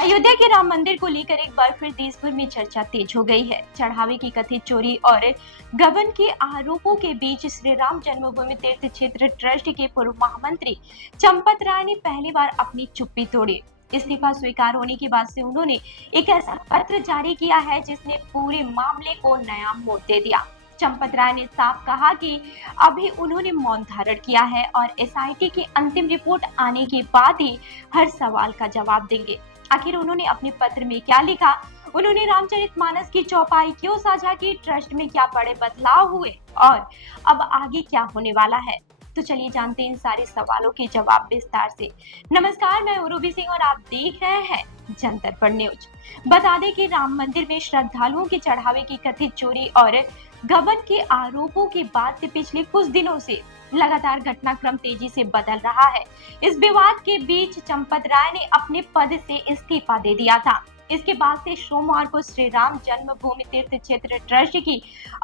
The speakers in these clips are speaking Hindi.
अयोध्या के राम मंदिर को लेकर एक बार फिर देश भर में चर्चा तेज हो गई है। चढ़ावे की कथित चोरी और गबन के आरोपों के बीच श्री राम जन्मभूमि तीर्थ क्षेत्र ट्रस्ट के पूर्व महामंत्री चंपत राय ने पहली बार अपनी चुप्पी तोड़ी। इस्तीफा स्वीकार होने के बाद से उन्होंने एक ऐसा पत्र जारी किया है जिसने पूरे मामले को नया मोड़ दे दिया। चंपत राय ने साफ कहा कि अभी उन्होंने मौन धारण किया है और एसआईटी की अंतिम रिपोर्ट आने के बाद ही हर सवाल का जवाब देंगे। आखिर उन्होंने अपने पत्र में क्या लिखा, उन्होंने रामचरितमानस की चौपाई क्यों साझा की, ट्रस्ट में क्या बड़े बदलाव हुए और अब आगे क्या होने वाला है, तो चलिए जानते हैं इन सारे सवालों के जवाब विस्तार से। नमस्कार, मैं उरूबी सिंह और आप देख रहे हैं जनतर्पण न्यूज। बता दें कि राम मंदिर में श्रद्धालुओं के चढ़ावे की कथित चोरी और गबन के आरोपों के बाद से पिछले कुछ दिनों से लगातार घटनाक्रम तेजी से बदल रहा है। इस विवाद के बीच चंपत राय ने अपने पद से इस्तीफा दे दिया था। इसके बाद से सोमवार को श्री राम जन्मभूमि तीर्थ क्षेत्र ट्रस्ट की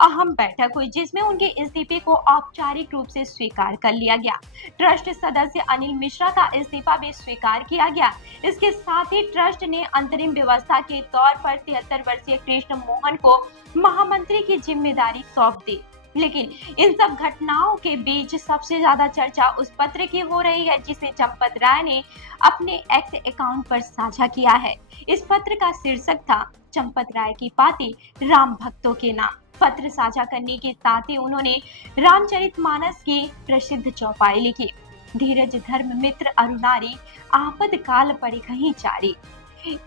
अहम बैठक हुई, जिसमें उनके इस्तीफे को औपचारिक रूप से स्वीकार कर लिया गया। ट्रस्ट सदस्य अनिल मिश्रा का इस्तीफा भी स्वीकार किया गया। इसके साथ ही ट्रस्ट ने अंतरिम व्यवस्था के तौर पर 73 वर्षीय कृष्ण मोहन को महामंत्री की जिम्मेदारी सौंप दी। लेकिन इन सब घटनाओं के बीच सबसे ज्यादा चर्चा उस पत्र की हो रही है जिसे चंपत राय ने अपने एक्स अकाउंट पर साझा किया है। इस पत्र का शीर्षक था चंपत राय की पाती राम भक्तों के नाम। पत्र साझा करने के साथ ही उन्होंने रामचरितमानस की प्रसिद्ध चौपाई लिखी, धीरज धर्म मित्र अरुणारी आपद काल परिखहि चारी।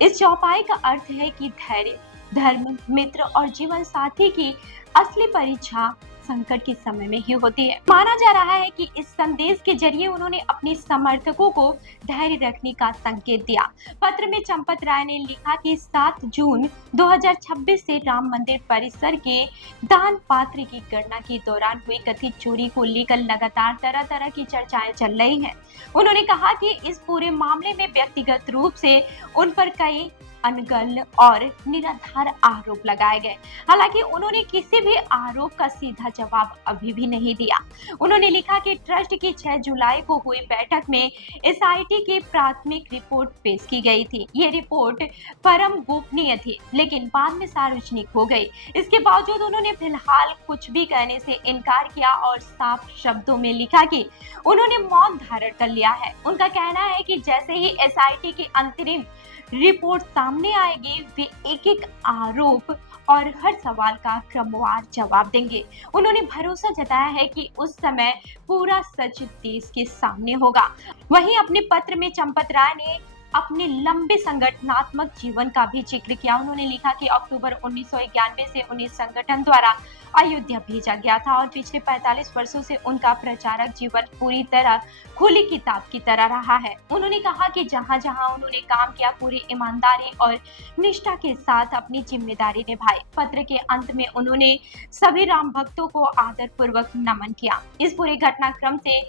इस चौपाई का अर्थ है कि धैर्य, धर्म, मित्र और जीवन साथी की असली परीक्षा संकट के समय में ही होती है। माना जा रहा है कि इस संदेश के जरिए उन्होंने अपने समर्थकों को धैर्य रखने का संकेत दिया। पत्र में चंपत राय ने लिखा कि 7 जून 2026 से राम मंदिर परिसर के दान पात्र की गणना के दौरान हुई कथित चोरी को लेकर लगातार तरह तरह की चर्चाएं चल रही हैं। उन्होंने कहा कि इस पूरे मामले में व्यक्तिगत रूप से उन पर कई अनगढ़ और निराधार आरोप लगाए गए। हालांकि उन्होंने किसी भी आरोप का सीधा जवाब अभी भी नहीं दिया। उन्होंने लिखा कि ट्रस्ट की 6 जुलाई को हुई बैठक में एसआईटी की प्राथमिक रिपोर्ट पेश की गई थी। ये रिपोर्ट परम गोपनीय थी, लेकिन बाद में सार्वजनिक हो गई। इसके बावजूद उन्होंने फिलहाल कुछ भी कहने से इनकार किया और साफ शब्दों में लिखा कि उन्होंने मौन धारण कर लिया है। उनका कहना है कि जैसे ही एसआईटी की अंतरिम रिपोर्ट सामने आएगी, वे एक एक आरोप और हर सवाल का क्रमवार जवाब देंगे। उन्होंने भरोसा जताया है कि उस समय पूरा सच देश के सामने होगा। वहीं अपने पत्र में चंपत राय ने अपने लंबे संगठनात्मक जीवन का भी जिक्र किया। उन्होंने लिखा कि अक्टूबर 1991 से उन्हें संगठन द्वारा अयोध्या भेजा गया था और पिछले 45 वर्षों से उनका प्रचारक जीवन पूरी तरह खुली किताब की तरह रहा है। उन्होंने कहा कि जहां जहां उन्होंने काम किया, पूरी ईमानदारी और निष्ठा के साथ अपनी जिम्मेदारी निभाई। पत्र के अंत में उन्होंने सभी राम भक्तों को आदर पूर्वक नमन किया। इस पूरे घटनाक्रम से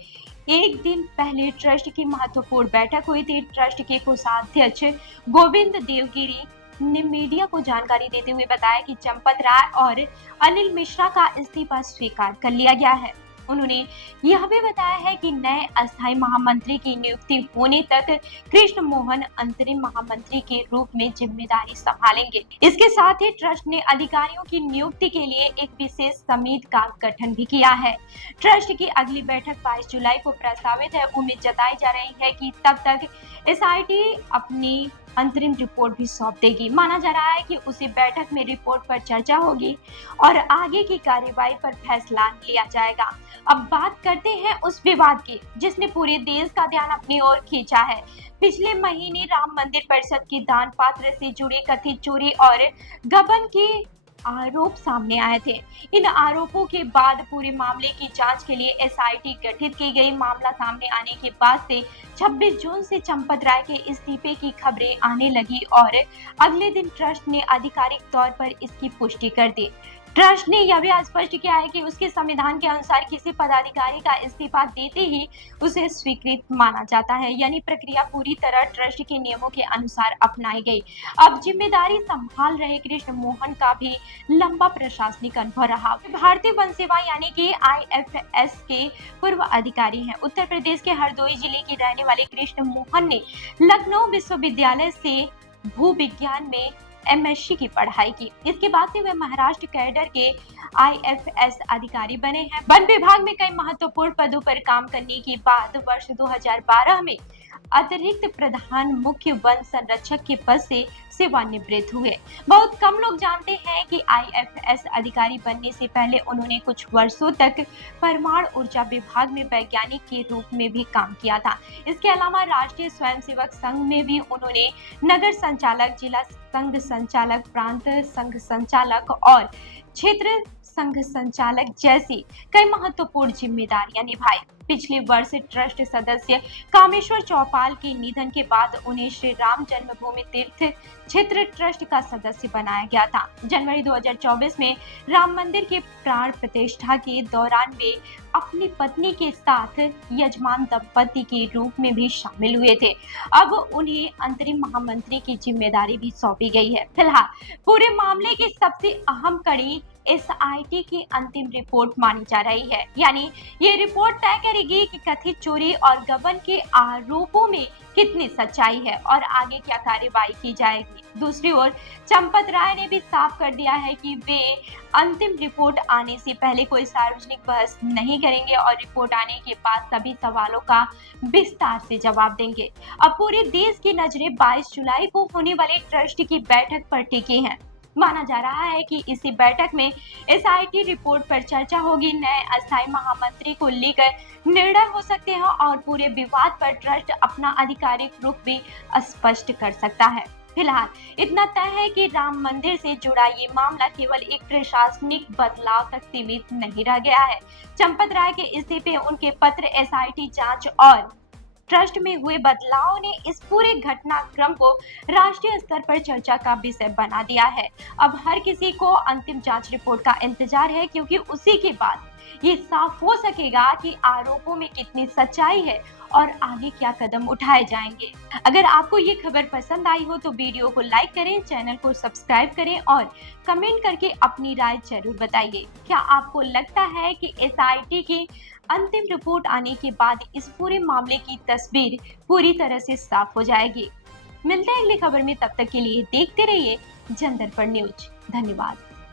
एक दिन पहले ट्रस्ट की महत्वपूर्ण बैठक हुई थी। ट्रस्ट के कोषाध्यक्ष गोविंद देवगिरी ने मीडिया को जानकारी देते हुए बताया कि चंपत राय और अनिल मिश्रा का इस्तीफा स्वीकार कर लिया गया है। उन्होंने यह भी बताया है कि नए अस्थायी महामंत्री की नियुक्ति होने तक कृष्ण मोहन अंतरिम महामंत्री के रूप में जिम्मेदारी संभालेंगे। इसके साथ ही ट्रस्ट ने अधिकारियों की नियुक्ति के लिए एक विशेष समिति का गठन भी किया है। ट्रस्ट की अगली बैठक 22 जुलाई को प्रस्तावित है। उम्मीद जताई जा रही है कि तब तक एसआईटी अपनी अंतरिम रिपोर्ट भी सौंप देगी। माना जा रहा है कि उसी बैठक में रिपोर्ट पर चर्चा होगी और आगे की कार्यवाही पर फैसला लिया जाएगा। अब बात करते हैं उस विवाद की जिसने पूरे देश का ध्यान अपनी ओर खींचा है। पिछले महीने राम मंदिर परिषद की दान पात्र से जुड़े कथित चोरी और गबन के आरोप सामने आए थे। इन आरोपों के बाद पूरे मामले की जांच के लिए एसआईटी गठित की गई। मामला सामने आने के बाद से 26 जून से चंपत राय के इस्तीफे की खबरें आने लगी और अगले दिन ट्रस्ट ने आधिकारिक तौर पर इसकी पुष्टि कर दी। ट्रस्ट ने यह भी स्पष्ट किया है कि उसके संविधान के अनुसार किसी पदाधिकारी का इस्तीफा देते ही उसे स्वीकृत माना जाता है, यानी प्रक्रिया पूरी तरह ट्रस्ट के नियमों के अनुसार अपनाई गई। अब जिम्मेदारी संभाल रहे कृष्ण मोहन का भी लंबा प्रशासनिक अनुभव रहा। भारतीय वन सेवा यानी कि आईएफएस के पूर्व अधिकारी हैं। उत्तर प्रदेश के हरदोई जिले के रहने वाले कृष्ण मोहन ने लखनऊ विश्वविद्यालय से भू विज्ञान में एमएससी की पढ़ाई की। इसके बाद से वे महाराष्ट्र कैडर के आईएफएस अधिकारी बने हैं। वन विभाग में कई महत्वपूर्ण पदों पर काम करने के बाद वर्ष 2012 में अतिरिक्त प्रधान मुख्य वन संरक्षक के पद से सेवानिवृत्त हुए। बहुत कम लोग जानते हैं कि आईएफएस अधिकारी बनने से पहले उन्होंने कुछ वर्षों तक परमाणु ऊर्जा विभाग में वैज्ञानिक के रूप में भी काम किया था। इसके अलावा राष्ट्रीय स्वयंसेवक संघ में भी उन्होंने नगर संचालक, जिला संघ संचालक, प्रांत संघ संचालक और क्षेत्र संघ संचालक जैसी कई महत्वपूर्ण जिम्मेदारियां निभाई। पिछले वर्ष ट्रस्ट सदस्य कामेश्वर चौपाल के निधन के बाद उन्हें श्री राम जन्मभूमि तीर्थ क्षेत्र ट्रस्ट का सदस्य बनाया गया था। जनवरी 2024 में राम मंदिर के प्राण प्रतिष्ठा के दौरान वे अपनी पत्नी के साथ यजमान दंपति के रूप में भी शामिल हुए थे। अब उन्हें अंतरिम महामंत्री की जिम्मेदारी भी सौंपी गई है। फिलहाल पूरे मामले की सबसे अहम कड़ी एसआईटी की अंतिम रिपोर्ट मानी जा रही है। यानी ये रिपोर्ट तय करेगी कि कथित चोरी और गबन के आरोपों में कितनी सच्चाई है और आगे क्या कार्रवाई की जाएगी। दूसरी ओर चंपत राय ने भी साफ कर दिया है कि वे अंतिम रिपोर्ट आने से पहले कोई सार्वजनिक बहस नहीं करेंगे और रिपोर्ट आने के बाद सभी सवालों का विस्तार से जवाब देंगे। अब पूरे देश की नजरें 22 जुलाई को होने वाले ट्रस्ट की बैठक पर टिकी हैं। माना जा रहा है कि इसी बैठक में एसआईटी रिपोर्ट पर चर्चा होगी, नए अस्थायी महामंत्री को लेकर निर्णय हो सकते हैं और पूरे विवाद पर ट्रस्ट अपना आधिकारिक रुख भी स्पष्ट कर सकता है। फिलहाल इतना तय है कि राम मंदिर से जुड़ा ये मामला केवल एक प्रशासनिक बदलाव तक सीमित नहीं रह गया है। चंपत राय के इस्तीफे, उनके पत्र, एसआईटी जांच और ट्रस्ट में हुए बदलाव ने इस पूरे घटनाक्रम को राष्ट्रीय स्तर पर चर्चा का विषय बना दिया है। अब हर किसी को अंतिम जांच रिपोर्ट का इंतजार है, क्योंकि उसी के बाद ये साफ हो सकेगा कि आरोपों में कितनी सच्चाई है और आगे क्या कदम उठाए जाएंगे। अगर आपको ये खबर पसंद आई हो तो वीडियो को लाइक करें, चैनल को सब्सक्राइब करें और कमेंट करके अपनी राय जरूर बताइए। क्या आपको लगता है कि एसआईटी की अंतिम रिपोर्ट आने के बाद इस पूरे मामले की तस्वीर पूरी तरह से साफ हो जाएगी? मिलते हैं अगली खबर में, तब तक के लिए देखते रहिए जनदर्पण न्यूज। धन्यवाद।